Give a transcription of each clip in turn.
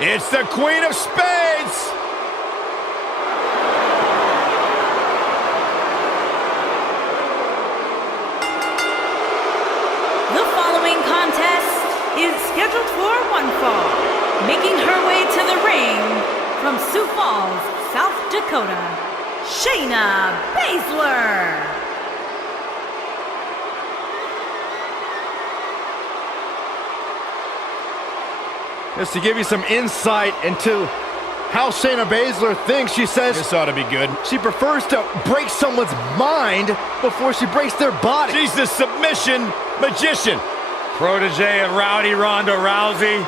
It's the Queen of Spades. The following contest is scheduled for one fall. Making her way to the ring from Sioux Falls, South Dakota, Shayna Baszler. Just to give you some insight into how Shayna Baszler thinks, she says this ought to be good. She prefers to break someone's mind before she breaks their body. She's the submission magician. Protege of Rowdy Ronda Rousey,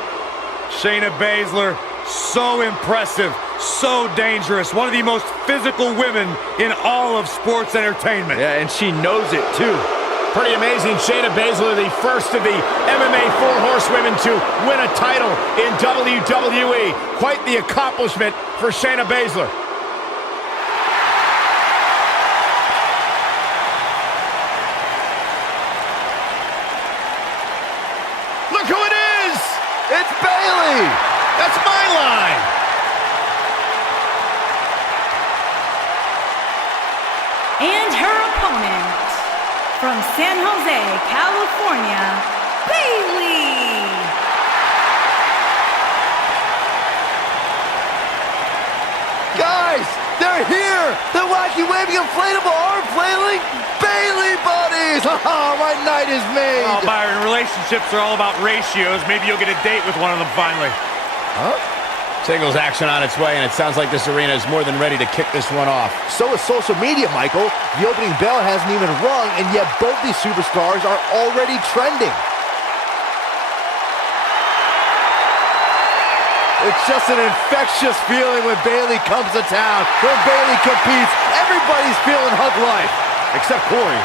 Shayna Baszler, so impressive, so dangerous. One of the most physical women in all of sports entertainment. Yeah, and she knows it too. Pretty amazing. Shayna Baszler, the first of the MMA Four Horsewomen to win a title in WWE. Quite the accomplishment for Shayna Baszler. Look who it is! It's Bayley! That's my line! And her opponent, from San Jose, California, Bayley. Guys, they're here! The wacky waving inflatable arm flailing Bayley buddies! Oh, my night is made! Oh, Byron, relationships are all about ratios. Maybe you'll get a date with one of them finally. Huh? Singles action on its way, and it sounds like this arena is more than ready to kick this one off. So is social media, Michael. The opening bell hasn't even rung, and yet both these superstars are already trending. It's just an infectious feeling when Bayley comes to town. When Bayley competes, everybody's feeling hug life. Except Corey.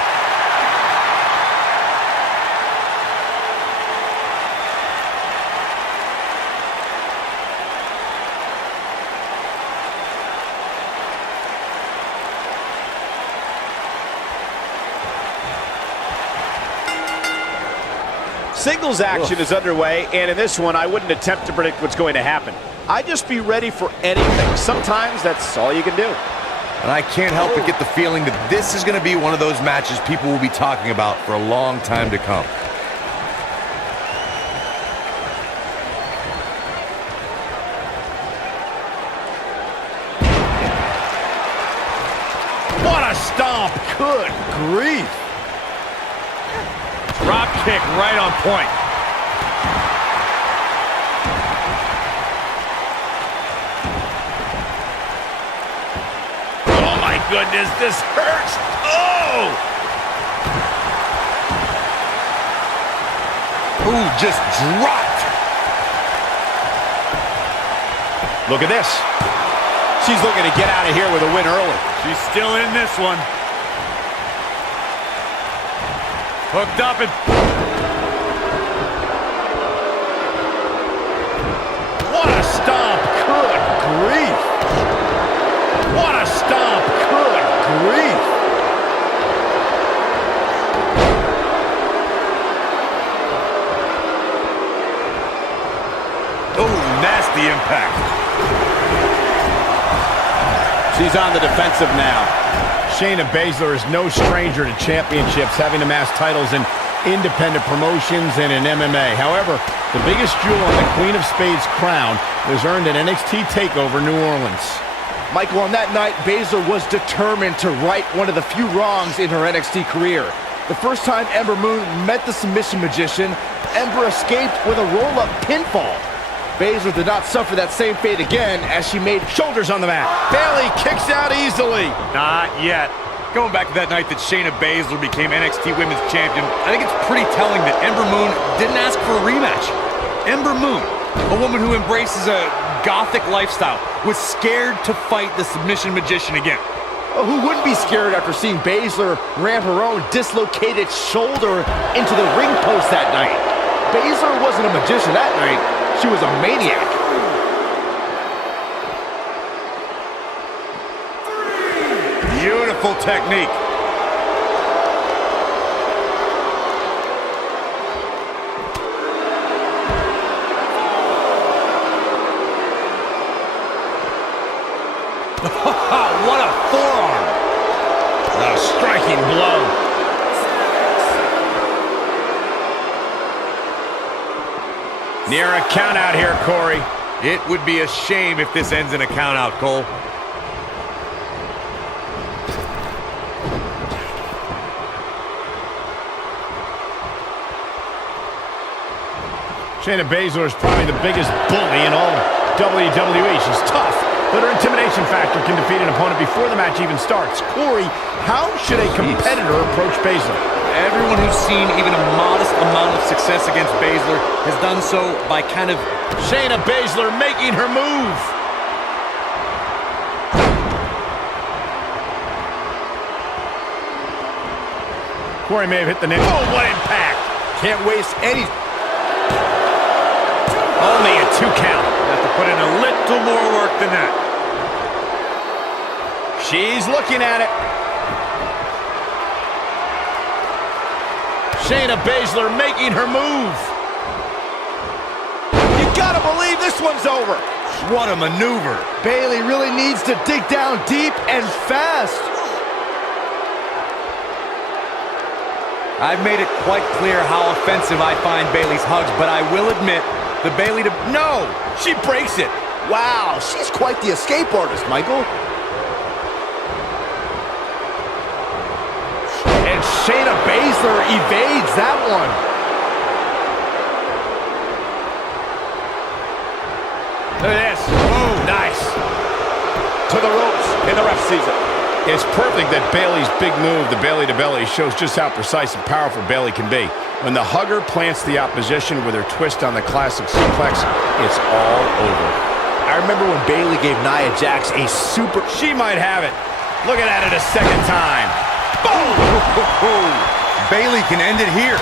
Singles action is underway, and in this one, I wouldn't attempt to predict what's going to happen. I'd just be ready for anything. Sometimes that's all you can do. And I can't help but get the feeling that this is going to be one of those matches people will be talking about for a long time to come. What a stomp! Good grief! Drop kick right on point. Oh my goodness, this hurts! Oh! Ooh, just dropped. Look at this. She's looking to get out of here with a win early. She's still in this one. Hooked up and... What a stomp! Good grief! What a stomp! Good grief! Oh, nasty impact. She's on the defensive now. Shayna Baszler is no stranger to championships, having amassed titles in independent promotions and in MMA. However, the biggest jewel on the Queen of Spades crown was earned at NXT TakeOver New Orleans. Michael, on that night, Baszler was determined to right one of the few wrongs in her NXT career. The first time Ember Moon met the submission magician, Ember escaped with a roll-up pinfall. Baszler did not suffer that same fate again as she made Shoulders on the mat. Bayley kicks out easily. Not yet. Going back to that night that Shayna Baszler became NXT Women's Champion, I think it's pretty telling that Ember Moon didn't ask for a rematch. Ember Moon, a woman who embraces a gothic lifestyle, was scared to fight the submission magician again. Oh, who wouldn't be scared after seeing Baszler ram her own dislocated shoulder into the ring post that night? Baszler wasn't a magician that night. She was a maniac. Beautiful technique. blow. Near a count out here, Corey. It would be a shame if this ends in a count out, Cole. Shayna Baszler is probably the biggest bully in all WWE. She's tough, but her intimidation factor can defeat an opponent before the match even starts. Corey, how should a competitor approach Baszler? Everyone who's seen even a modest amount of success against Baszler has done so by kind of... Shayna Baszler making her move. Corey may have hit the nail. Oh, what impact! Can't waste any... Only a 2 count. Have to put in a little more work than that. She's looking at it. Shayna Baszler making her move. You gotta believe this one's over. What a maneuver. Bayley really needs to dig down deep and fast. I've made it quite clear how offensive I find Bayley's hugs, but I will admit, the Bayley to... No! She breaks it. Wow, she's quite the escape artist, Michael. And Shayna Baszler evades that one. Look at this. Oh, nice. To the ropes, and the ref sees it. It's perfect that Bayley's big move, the belly to belly, shows just how precise and powerful Bayley can be. When the hugger plants the opposition with her twist on the classic suplex, it's all over. I remember when Bayley gave Nia Jax a super... She might have it. Look at it a second time. Boom! Bayley can end it here.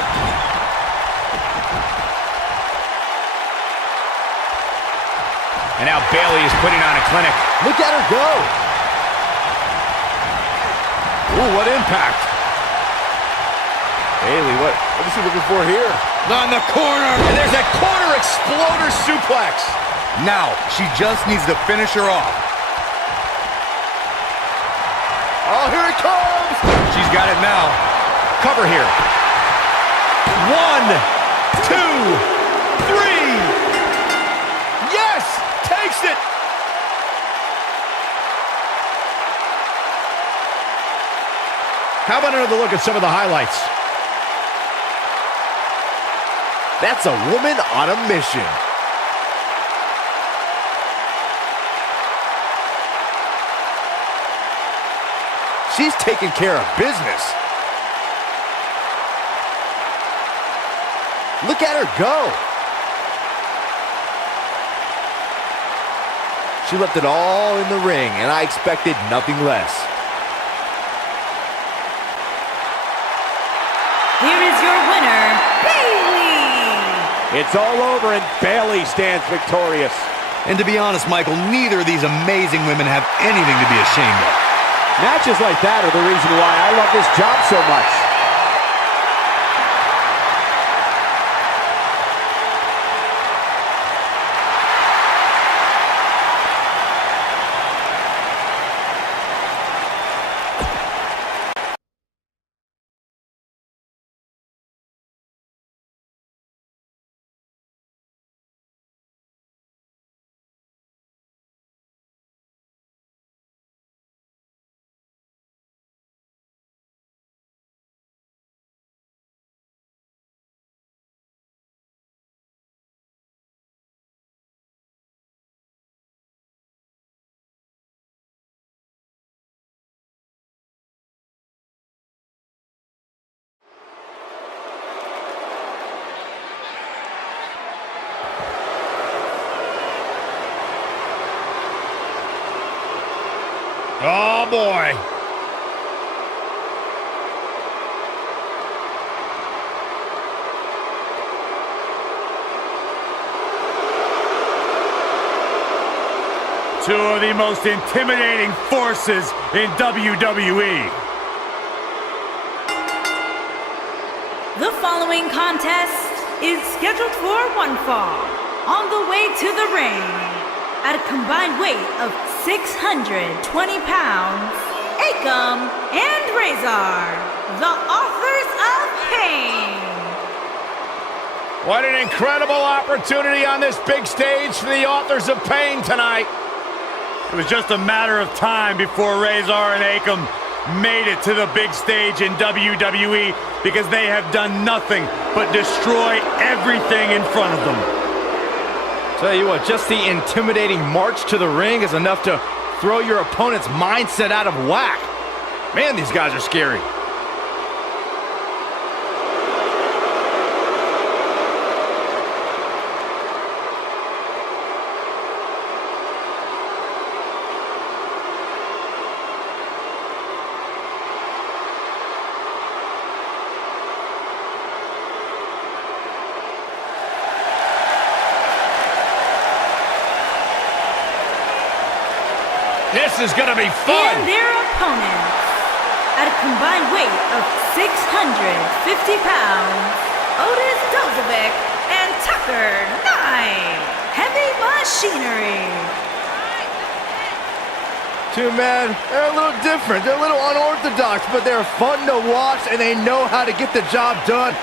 And now Bayley is putting on a clinic. Look at her go. Ooh, what impact. Bayley, what is she looking for here? On the corner. And there's that corner exploder suplex. Now, she just needs to finish her off. Oh, here it comes. She's got it now. Cover here. 1, 2, 3. Yes! Takes it! How about another look at some of the highlights? That's a woman on a mission. She's taking care of business. Look at her go. She left it all in the ring, and I expected nothing less. Here is your winner, Bayley. It's all over, and Bayley stands victorious. And to be honest, Michael, neither of these amazing women have anything to be ashamed of. Matches like that are the reason why I love this job so much. Oh, boy. Two of the most intimidating forces in WWE. The following contest is scheduled for one fall. On the way to the ring, at a combined weight of 620 pounds, Akam and Razor. the authors of pain. What an incredible opportunity on this big stage for the authors of pain tonight. It was just a matter of time before Razor and Akam made it to the big stage in WWE, because they have done nothing but destroy everything in front of them. Tell you what, just the intimidating march to the ring is enough to throw your opponent's mindset out of whack. Man, these guys are scary. This is going to be fun. And their opponents, at a combined weight of 650 pounds, Otis Dozovic and Tucker Knight, Heavy Machinery. Two men, they're a little different. They're a little unorthodox, but they're fun to watch, and they know how to get the job done.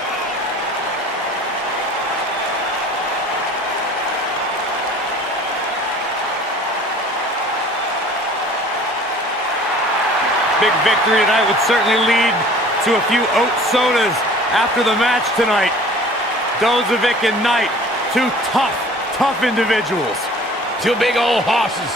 Big victory tonight would certainly lead to a few oat sodas after the match tonight. Dozovic and Knight, two tough individuals. Two big old hosses.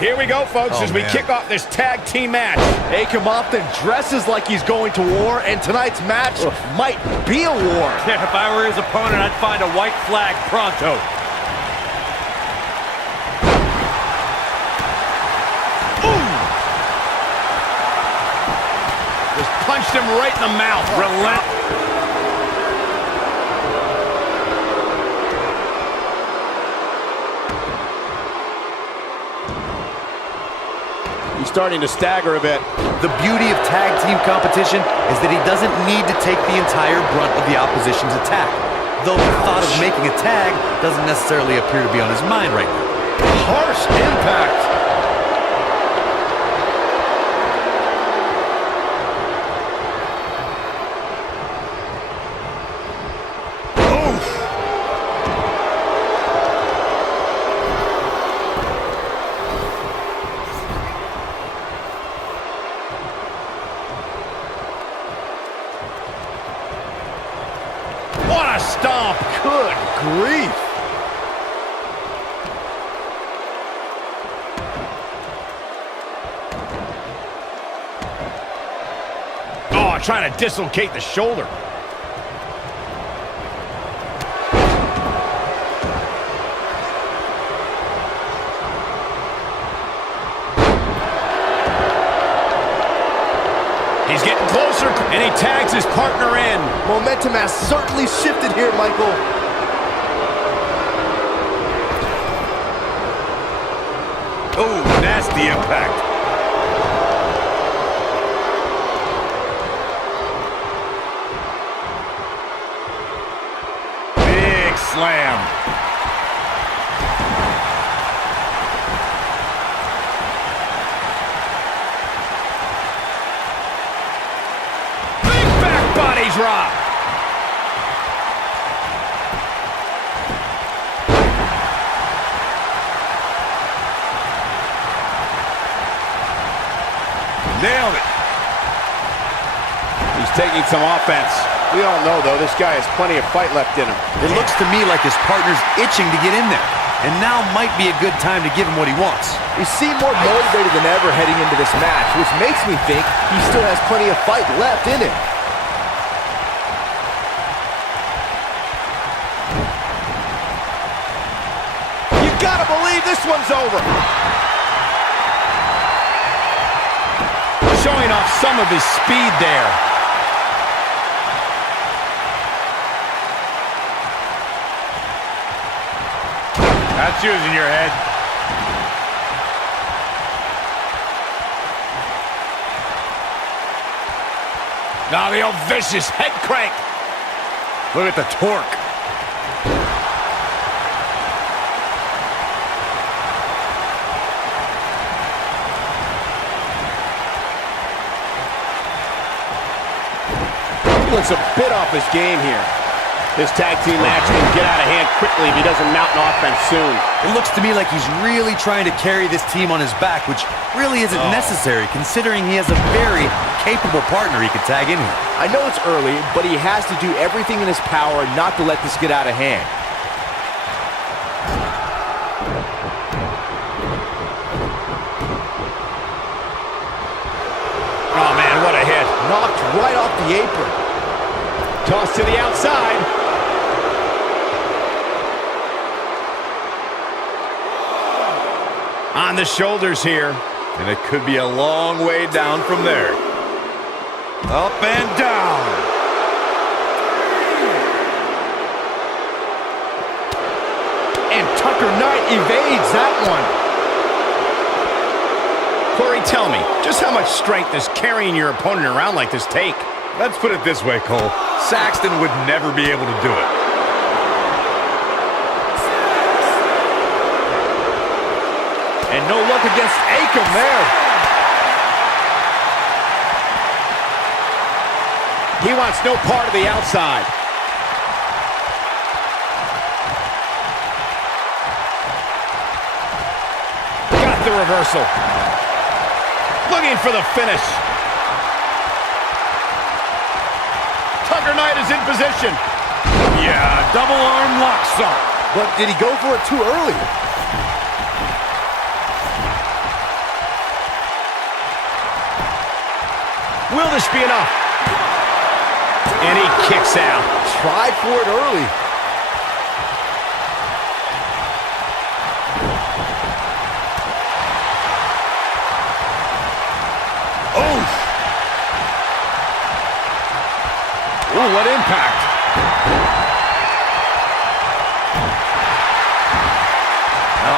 Here we go, folks, as we kick off this tag team match. Akam often dresses like he's going to war, and tonight's match might be a war. Yeah, if I were his opponent, I'd find a white flag pronto. Just punched him right in the mouth. He's starting to stagger a bit. The beauty of tag team competition is that he doesn't need to take the entire brunt of the opposition's attack. Though the thought of making a tag doesn't necessarily appear to be on his mind right now. Harsh impact. What a stomp. Good grief. Oh, trying to dislocate the shoulder. He's getting closer, and he tags his partner in. Momentum has certainly shifted here, Michael. Oh, nasty impact. Big slam. Big back body drop. Nailed it. He's taking some offense. We all know, though, this guy has plenty of fight left in him. It looks to me like his partner's itching to get in there, and now might be a good time to give him what he wants. He seemed more motivated than ever heading into this match, which makes me think he still has plenty of fight left in him. You gotta believe this one's over. Showing off some of his speed there. That's using your head. Now the old vicious head crank. Look at the torque. looks a bit off his game here. This tag team match can get out of hand quickly if he doesn't mount an offense soon. It looks to me like he's really trying to carry this team on his back, which really isn't necessary considering he has a very capable partner he could tag in here. I know it's early, but he has to do everything in his power not to let this get out of hand. Oh, man, what a hit. Knocked right off the apron. Toss to the outside. On the shoulders here. And it could be a long way down from there. Up and down. And Tucker Knight evades that one. Corey, tell me, just how much strength does carrying your opponent around like this take? Let's put it this way, Cole. Saxton would never be able to do it. And no luck against Akam there. He wants no part of the outside. Got the reversal. Looking for the finish. Tucker Knight is in position. Yeah, double arm lock stop. But did he go for it too early? Will this be enough? And he kicks out. Tried for it early. Ooh, what impact.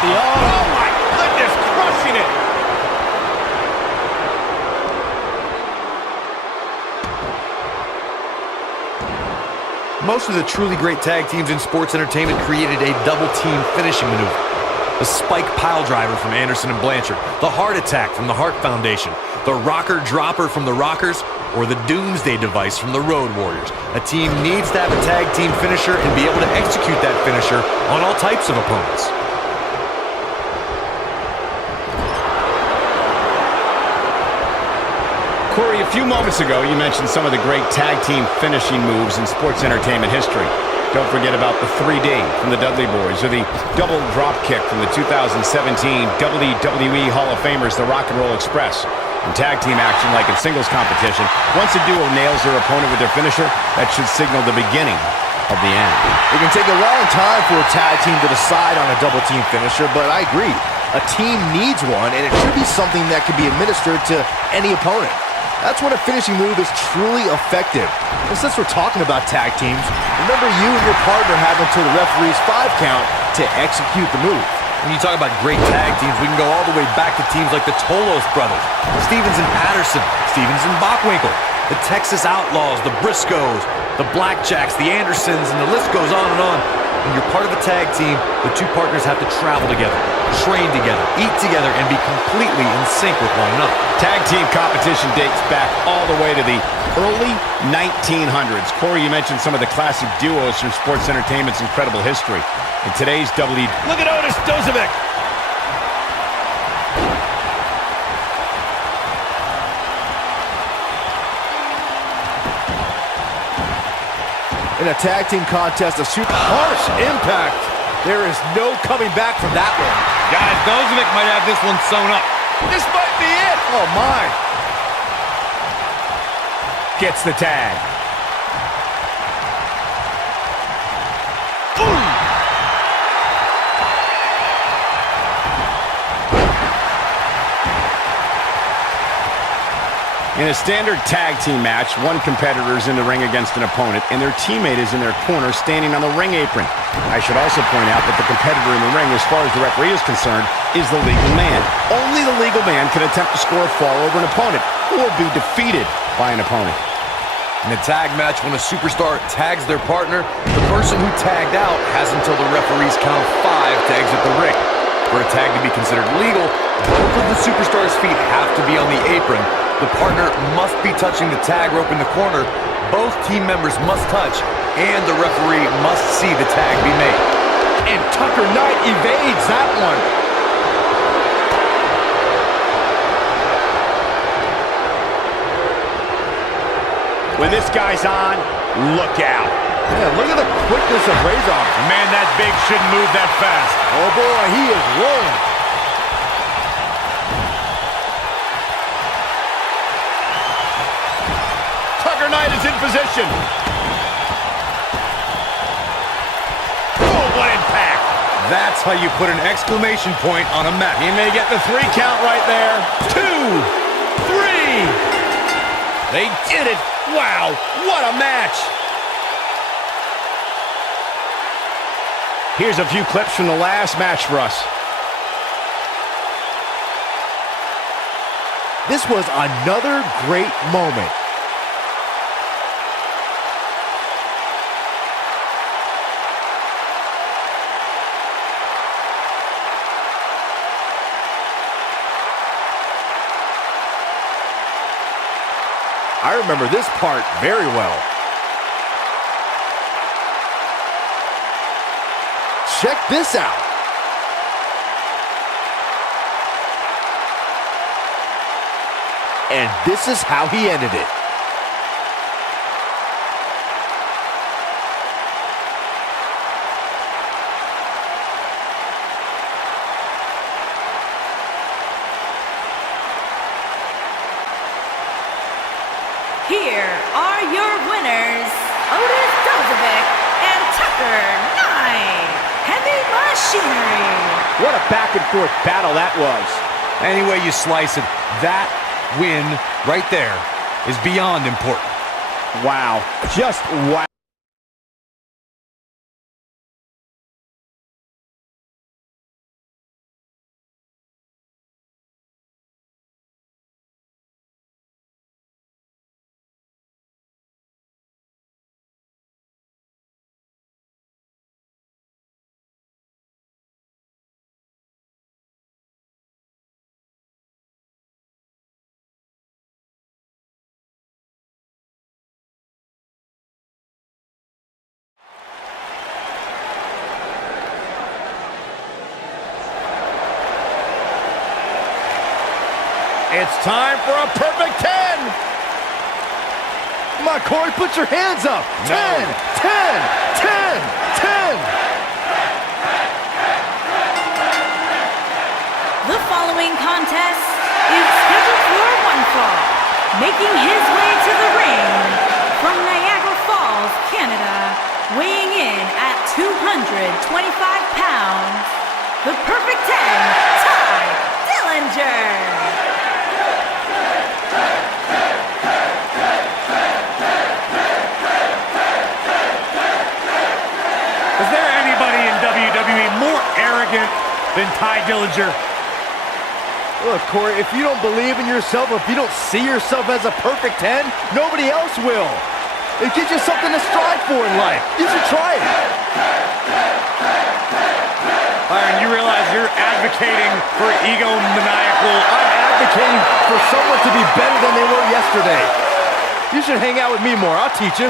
Oh, my goodness, crushing it. Most of the truly great tag teams in sports entertainment created a double team finishing maneuver. The spike pile driver from Anderson and Blanchard, the heart attack from the Hart Foundation, the rocker dropper from the Rockers, or the Doomsday device from the Road Warriors. A team needs to have a tag team finisher and be able to execute that finisher on all types of opponents. Corey, a few moments ago, you mentioned some of the great tag team finishing moves in sports entertainment history. Don't forget about the 3D from the Dudley Boys, or the double drop kick from the 2017 WWE Hall of Famers, the Rock and Roll Express. In tag team action, like in singles competition, once a duo nails their opponent with their finisher, that should signal the beginning of the end. It can take a long time for a tag team to decide on a double team finisher, but I agree. A team needs one, and it should be something that can be administered to any opponent. That's when a finishing move is truly effective. And since we're talking about tag teams, remember you and your partner have until the referee's 5 count to execute the move. When you talk about great tag teams, we can go all the way back to teams like the Tolos brothers, Stevens and Patterson, Stevens and Bockwinkel, the Texas Outlaws, the Briscoes, the Blackjacks, the Andersons, and the list goes on and on. When you're part of a tag team, the two partners have to travel together, train together, eat together, and be completely in sync with one another. Tag team competition dates back all the way to the early 1900s. Corey, you mentioned some of the classic duos from sports entertainment's incredible history. In today's look at Otis Dozovic. In a tag team contest, a super harsh impact. There is no coming back from that one. Guys, Dozovic might have this one sewn up. This might be it. Oh, my. Gets the tag. In a standard tag team match, one competitor is in the ring against an opponent, and their teammate is in their corner standing on the ring apron. I should also point out that the competitor in the ring, as far as the referee is concerned, is the legal man. Only the legal man can attempt to score a fall over an opponent, or be defeated by an opponent. In a tag match, when a superstar tags their partner, the person who tagged out has until the referee's count of 5 to exit the ring. For a tag to be considered legal, both of the superstar's feet have to be on the apron. The partner must be touching the tag rope in the corner, Both team members must touch, and the referee must see the tag be made. And Tucker Knight evades that one. When this guy's on, look out. Yeah, look at the quickness of Razor. Man, that big shouldn't move that fast. Oh boy, he is rolling. Tucker Knight is in position. Oh, what impact. That's how you put an exclamation point on a match. He may get the 3 count right there. 2, 3. They did it. Wow, what a match. Here's a few clips from the last match for us. This was another great moment. I remember this part very well. Check this out. And this is how he ended it. Here are your winners, Otis Dozovic and Tucker Knight. Heavy machinery. What a back-and-forth battle that was. Any way you slice it, that win right there is beyond important. Wow, just wow. It's time for a perfect 10. Come on, Corey, put your hands up. 10, 10, 10, 10. The following contest is scheduled for one fall. Making his way to the ring from Niagara Falls, Canada, weighing in at 225 pounds, the perfect 10, Ty Dillinger. Is there anybody in WWE more arrogant than Ty Dillinger? Look, Corey, if you don't believe in yourself, or if you don't see yourself as a perfect 10, nobody else will. It gives you something to strive for in life. You should try it. Byron, you realize you're advocating for egomaniacal... I'm advocating for someone to be better than they were yesterday. You should hang out with me more. I'll teach you.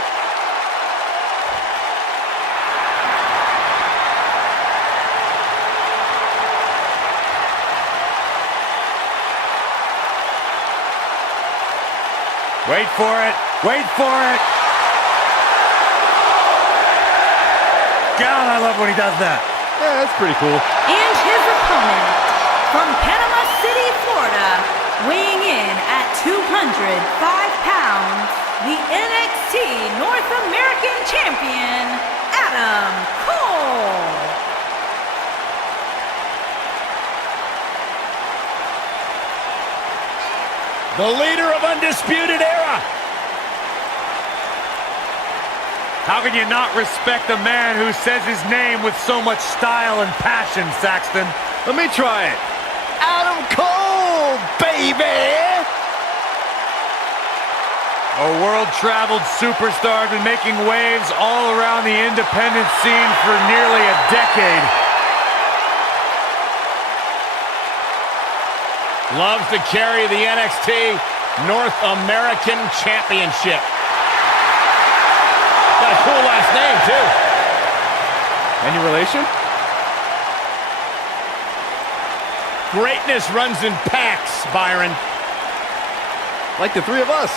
Wait for it. Wait for it. God, I love when he does that. Yeah, that's pretty cool. And his opponent from Panama City, Florida, weighing in at 205 pounds, the NXT North American Champion, Adam Cole. The leader of Undisputed Era. How can you not respect a man who says his name with so much style and passion, Saxton? Let me try it. Adam Cole, baby! A world-traveled superstar, been making waves all around the independent scene for nearly a decade. Loves to carry the NXT North American Championship. Got a cool last name, too. Any relation? Greatness runs in packs, Byron. Like the three of us.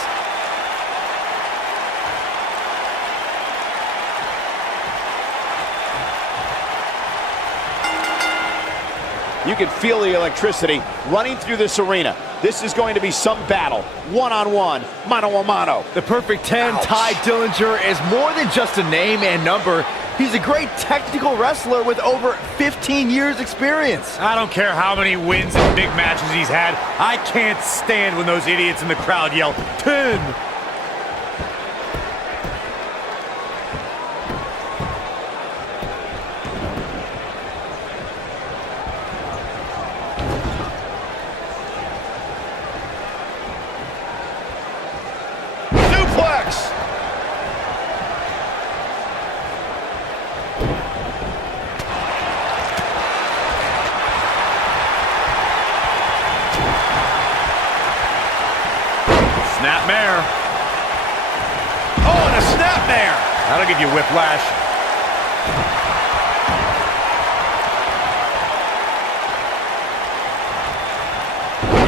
You can feel the electricity running through this arena. This is going to be some battle. One-on-one, mano-a-mano. The perfect 10, Ty Dillinger, is more than just a name and number. He's a great technical wrestler with over 15 years experience. I don't care how many wins and big matches he's had. I can't stand when those idiots in the crowd yell, 10! Suplex! Snapmare. Oh, and a snapmare. That'll give you whiplash.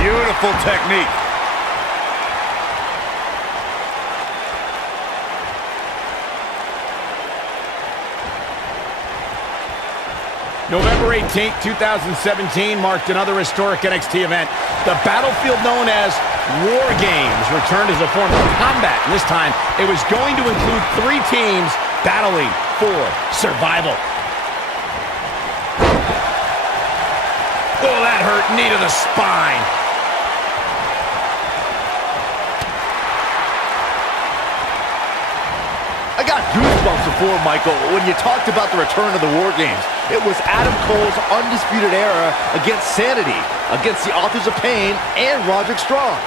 Beautiful technique. November 18th, 2017 marked another historic NXT event. The battlefield known as War Games returned as a form of combat, and this time it was going to include 3 teams battling for survival. Oh, that hurt. Knee to the spine. I got goosebumps before, Michael, when you talked about the return of the War Games. It was Adam Cole's Undisputed Era against Sanity, against the Authors of Pain and Roderick Strong.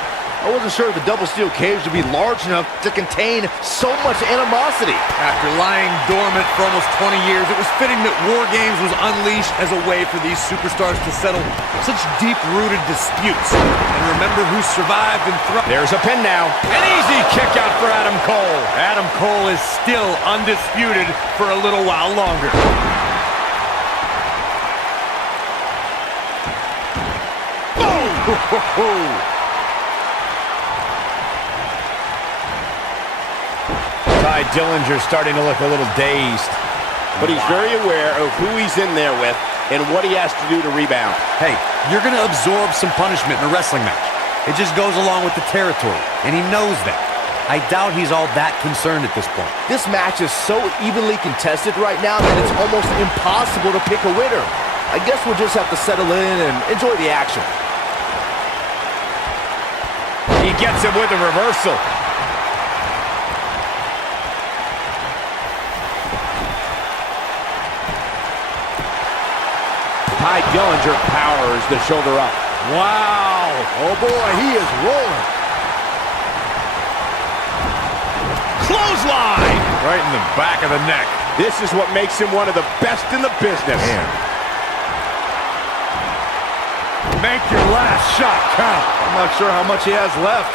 I wasn't sure if the double steel cage would be large enough to contain so much animosity. After lying dormant for almost 20 years, it was fitting that War Games was unleashed as a way for these superstars to settle such deep-rooted disputes and remember who survived and thrived. There's a pin now. An easy kick out for Adam Cole. Adam Cole is still undisputed for a little while longer. Oh! Ty Dillinger's starting to look a little dazed. But he's very aware of who he's in there with and what he has to do to rebound. Hey, you're going to absorb some punishment in a wrestling match. It just goes along with the territory, and he knows that. I doubt he's all that concerned at this point. This match is so evenly contested right now that it's almost impossible to pick a winner. I guess we'll just have to settle in and enjoy the action. He gets it with a reversal. Ty Dillinger powers the shoulder up. Wow! Oh boy, he is rolling. Clothesline! Right in the back of the neck. This is what makes him one of the best in the business. Make your last shot count. I'm not sure how much he has left.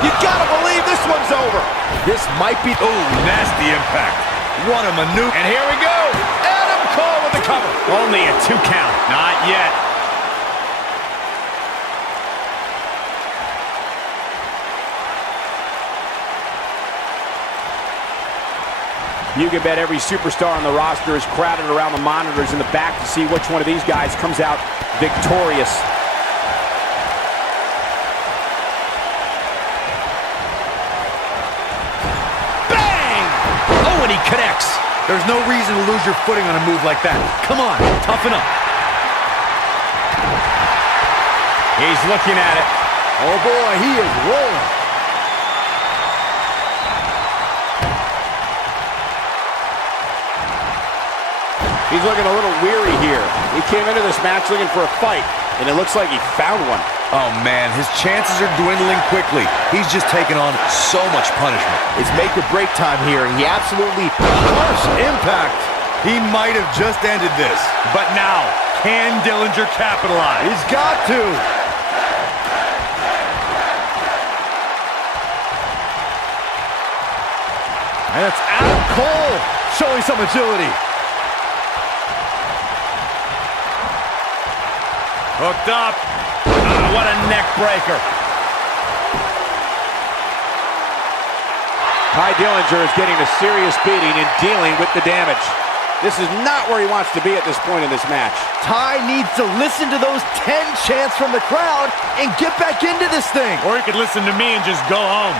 You gotta believe this one's over. This might be... Oh, nasty impact. What a maneuver. And here we go. Adam Cole with the cover. Only a 2 count. Not yet. You can bet every superstar on the roster is crowded around the monitors in the back to see which one of these guys comes out victorious. Bang! Oh, and he connects. There's no reason to lose your footing on a move like that. Come on, toughen up. He's looking at it. Oh boy, he is rolling. He's looking a little weary here. He came into this match looking for a fight, and it looks like he found one. Oh man, his chances are dwindling quickly. He's just taken on so much punishment. It's make or break time here, and he absolutely harsh impact. He might have just ended this, but now, can Dillinger capitalize? He's got to. And it's Adam Cole showing some agility. Hooked up. Ah, what a neck breaker. Ty Dillinger is getting a serious beating and dealing with the damage. This is not where he wants to be at this point in this match. Ty needs to listen to those 10 chants from the crowd and get back into this thing. Or he could listen to me and just go home.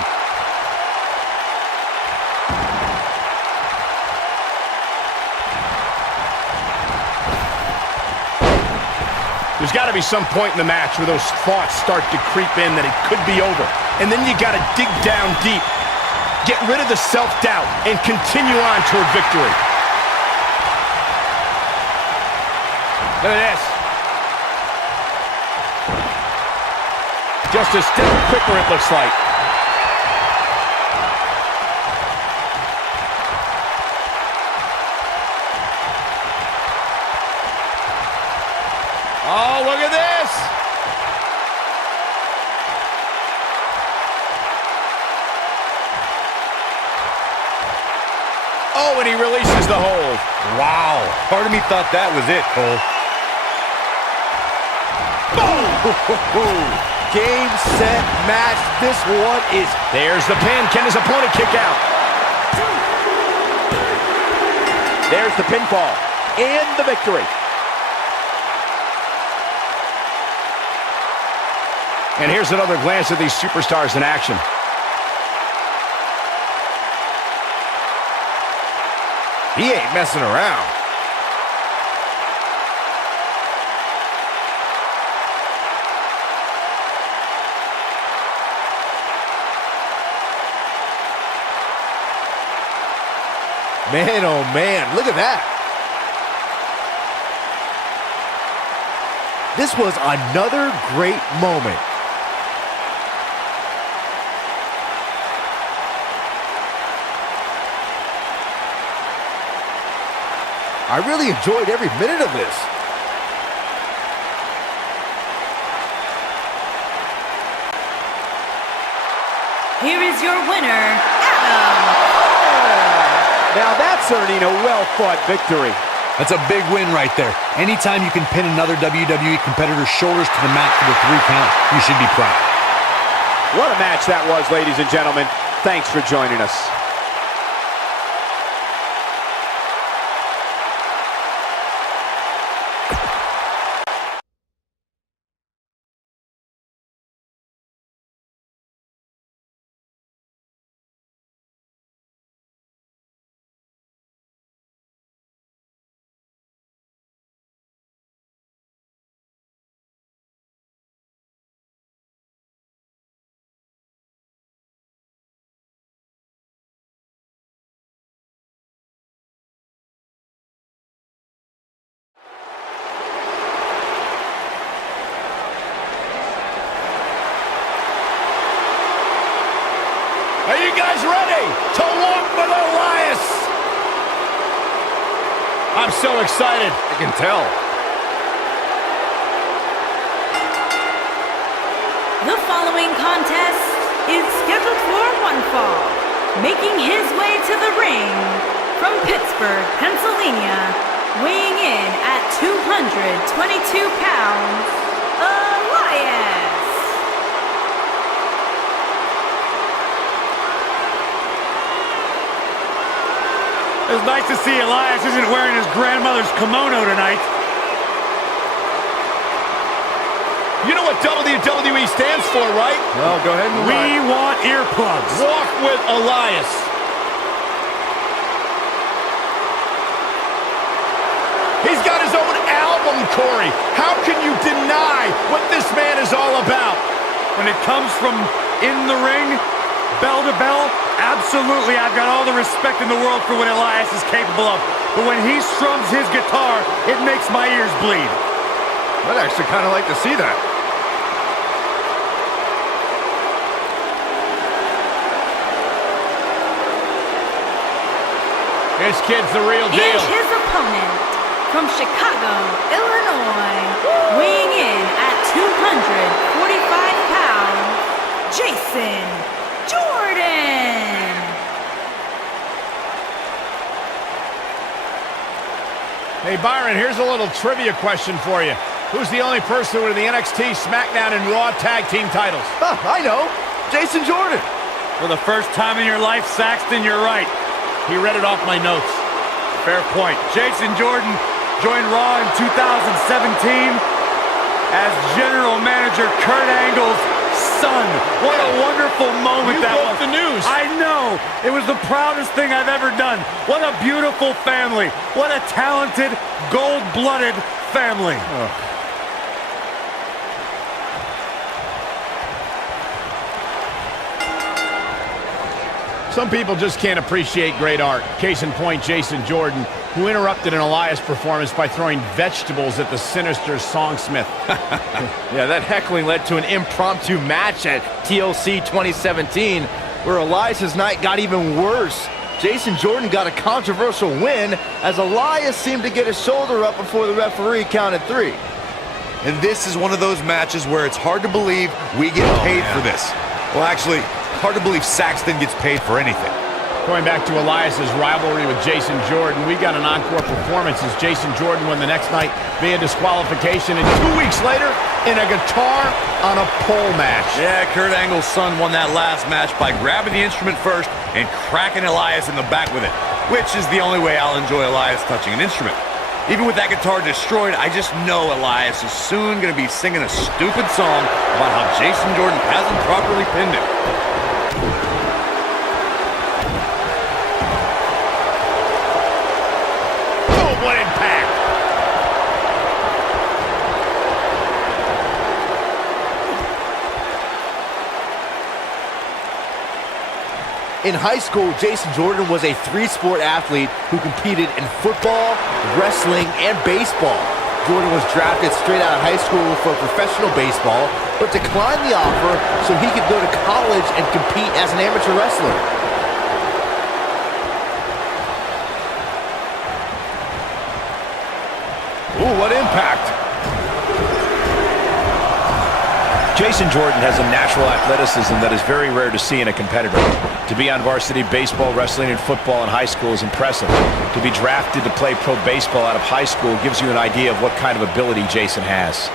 There's got to be some point in the match where those thoughts start to creep in that it could be over. And then you got to dig down deep, get rid of the self-doubt, and continue on toward victory. Look at this. Just a step quicker, it looks like. Oh, look at this! Oh, and he releases the hold. Wow. Part of me thought that was it, Cole. Game, set, match. This one is... There's the pin. Can his opponent kick out? There's the pinfall and the victory. And here's another glance at these superstars in action. He ain't messing around. Man, oh man, look at that. This was another great moment. I really enjoyed every minute of this. Here is your winner, Adam Cole. Now that's earning a well-fought victory. That's a big win right there. Anytime you can pin another WWE competitor's shoulders to the mat for the 3 count, you should be proud. What a match that was, ladies and gentlemen. Thanks for joining us. Are you guys ready to walk with Elias? I'm so excited. I can tell. The following contest is scheduled for one fall. Making his way to the ring from Pittsburgh, Pennsylvania, weighing in at 222 pounds, Elias. It's nice to see Elias isn't wearing his grandmother's kimono tonight. You know what WWE stands for, right? No, go ahead and We want earplugs. Walk with Elias. He's got his own album, Corey. How can you deny what this man is all about? When it comes from in the ring, bell to bell, absolutely, I've got all the respect in the world for what Elias is capable of. But when he strums his guitar, it makes my ears bleed. I'd actually kind of like to see that. This kid's the real deal. And his opponent from Chicago, Illinois, weighing in at 245 pounds, Jason Jordan. Hey, Byron, here's a little trivia question for you. Who's the only person with the NXT, SmackDown, and Raw tag team titles? I know. Jason Jordan. For the first time in your life, Saxton, you're right. He read it off my notes. Fair point. Jason Jordan joined Raw in 2017 as General Manager Kurt Angle's son. What a wonderful moment that was. The news. I know. It was the proudest thing I've ever done. What a beautiful family. What a talented, gold-blooded family. Oh. Some people just can't appreciate great art. Case in point, Jason Jordan, who interrupted an Elias performance by throwing vegetables at the sinister songsmith. Yeah, that heckling led to an impromptu match at TLC 2017, where Elias's night got even worse. Jason Jordan got a controversial win as Elias seemed to get his shoulder up before the referee counted 3. And this is one of those matches where it's hard to believe we get paid for this. Well, actually, hard to believe Saxton gets paid for anything. Going back to Elias's rivalry with Jason Jordan, we got an encore performance as Jason Jordan won the next night via disqualification, and 2 weeks later, in a guitar on a pole match. Yeah, Kurt Angle's son won that last match by grabbing the instrument first and cracking Elias in the back with it, which is the only way I'll enjoy Elias touching an instrument. Even with that guitar destroyed, I just know Elias is soon going to be singing a stupid song about how Jason Jordan hasn't properly pinned him. Oh, what impact! In high school, Jason Jordan was a 3-sport athlete who competed in football, wrestling, and baseball. Jordan was drafted straight out of high school for professional baseball, but declined the offer so he could go to college and compete as an amateur wrestler. Ooh, what impact! Jason Jordan has a natural athleticism that is very rare to see in a competitor. To be on varsity baseball, wrestling, and football in high school is impressive. To be drafted to play pro baseball out of high school gives you an idea of what kind of ability Jason has.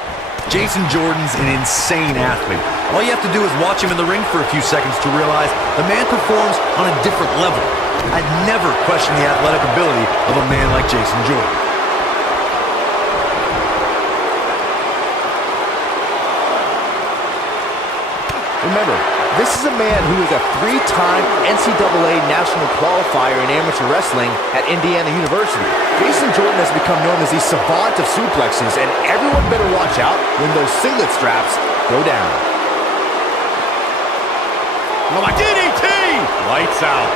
Jason Jordan's an insane athlete. All you have to do is watch him in the ring for a few seconds to realize the man performs on a different level. I'd never question the athletic ability of a man like Jason Jordan. Remember, this is a man who is a 3-time NCAA national qualifier in amateur wrestling at Indiana University. Jason Jordan has become known as the savant of suplexes, and everyone better watch out when those singlet straps go down. Oh, my DDT! Lights out.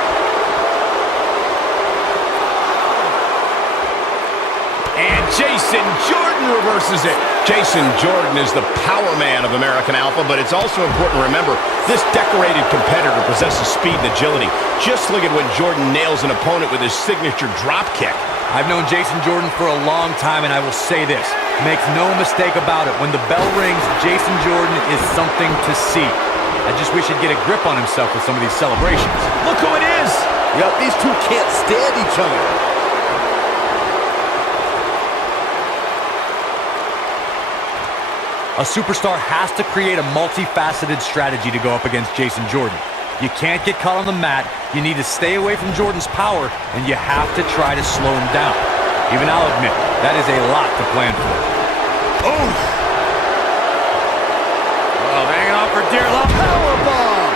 And Jason Jordan reverses it. Jason Jordan is the power man of American Alpha, but it's also important to remember this decorated competitor possesses speed and agility. Just look at when Jordan nails an opponent with his signature drop kick. I've known Jason Jordan for a long time, and I will say this. Makes no mistake about it. When the bell rings, Jason Jordan is something to see. I just wish he'd get a grip on himself with some of these celebrations. Look who it is! Yep, these two can't stand each other. A superstar has to create a multifaceted strategy to go up against Jason Jordan. You can't get caught on the mat, you need to stay away from Jordan's power, and you have to try to slow him down. Even I'll admit, that is a lot to plan for. Oh! Oh, hanging on for dear life. Powerbomb!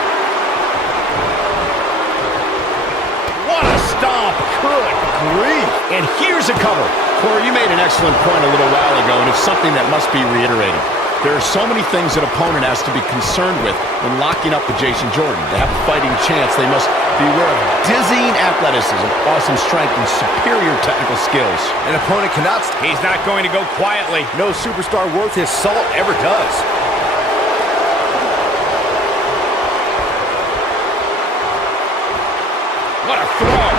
What a stomp! Good grief! And here's a cover. Corey, you made an excellent point a little while ago, and it's something that must be reiterated. There are so many things an opponent has to be concerned with when locking up with Jason Jordan. To have a fighting chance, they must be aware of dizzying athleticism, awesome strength, and superior technical skills. An opponent cannot... He's not going to go quietly. No superstar worth his salt ever does. What a throw!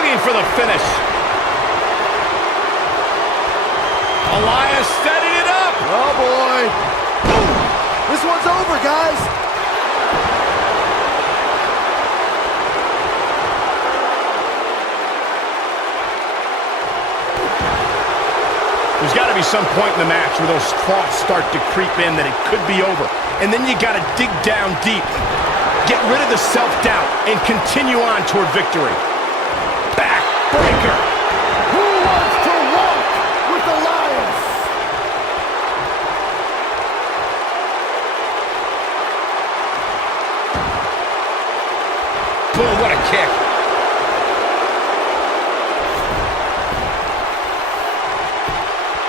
Looking for the finish. Elias setting it up! Oh, boy. This one's over, guys. There's got to be some point in the match where those thoughts start to creep in that it could be over. And then you got to dig down deep, get rid of the self-doubt, and continue on toward victory. Backbreaker. Who wants to walk with the Lions? Boom, what a kick.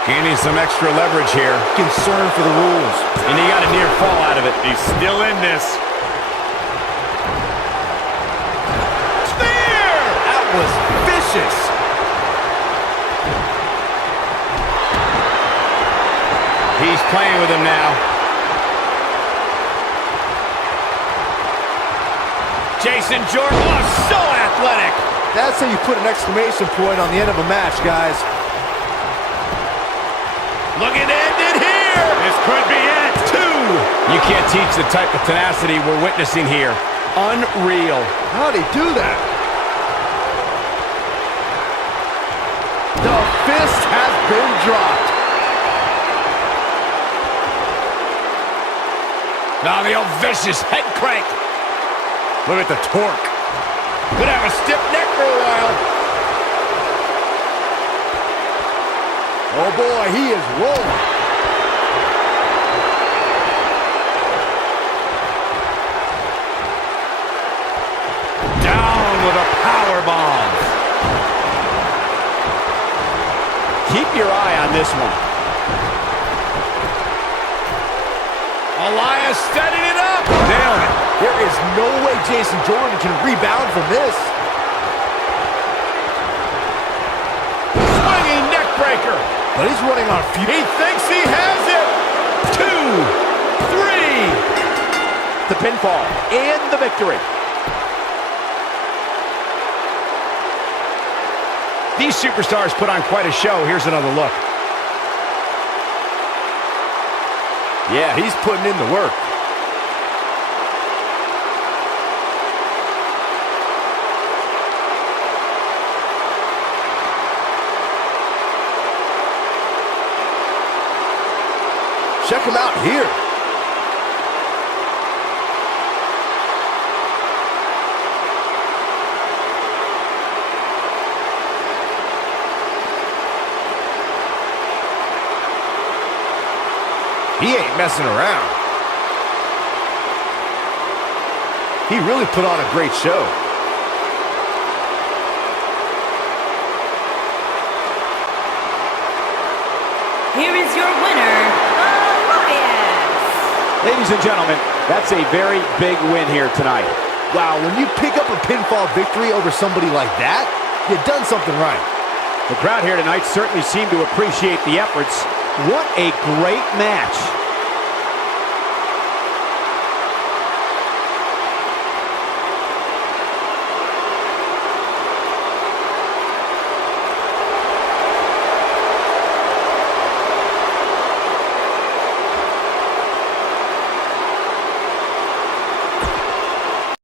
Gaining some extra leverage here. Concern for the rules. And he got a near fall out of it. He's still in this. Spear! That was vicious. He's playing with him now. Jason Jordan, oh, so athletic. That's how you put an exclamation point on the end of a match, guys. Looking to end it here. This could be it. 2. You can't teach the type of tenacity we're witnessing here. Unreal. How'd he do that? The fist has been dropped. Now the old vicious head crank. Look at the torque. Could have a stiff neck for a while. Oh boy, he is rolling. Down with a power bomb. Keep your eye on this one. Elias setting it up. Nailing it. There is no way Jason Jordan can rebound from this. Swinging neck breaker. But he's running on feet. He thinks he has it. 2, 3. The pinfall and the victory. These superstars put on quite a show. Here's another look. Yeah, he's putting in the work. Check him out here. He ain't messing around. He really put on a great show. Here is your winner, Elias. Ladies and gentlemen, that's a very big win here tonight. Wow, when you pick up a pinfall victory over somebody like that, you've done something right. The crowd here tonight certainly seemed to appreciate the efforts. What a great match.